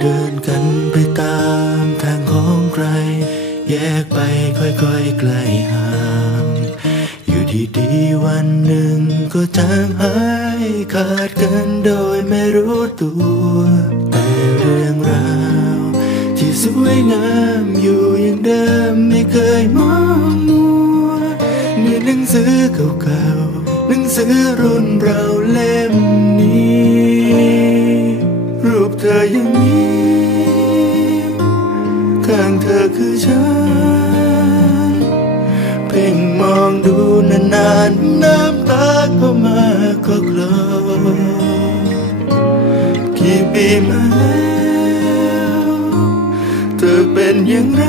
เดินกันไปตามทางของใคร แยกไปค่อยๆไกลห่าง อยู่ดีๆวันหนึ่งก็จางหายขาดกันโดยไม่รู้ตัว แต่เรื่องราวที่สวยงามอยู่อย่างเดิมไม่เคยมองมัวมือนหนังสือเก่าๆหนังสือรุ่นเราเล่มนี้ เธอยังมีข้างเธอคือฉัน เพ่งมองดูนานๆน้ำตาก็มาก็กลอกี่ปีมาแล้วเธอเป็นอย่างไร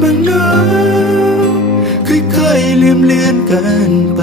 บ้างเนาะค่อยๆเลืมเลือนกันไป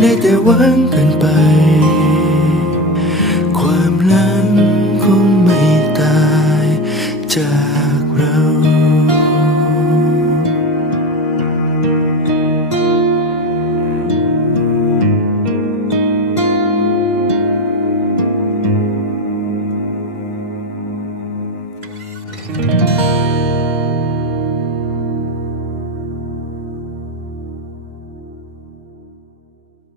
ได้แต่หวังกันไป ความลังคงไม่ตายจากเรา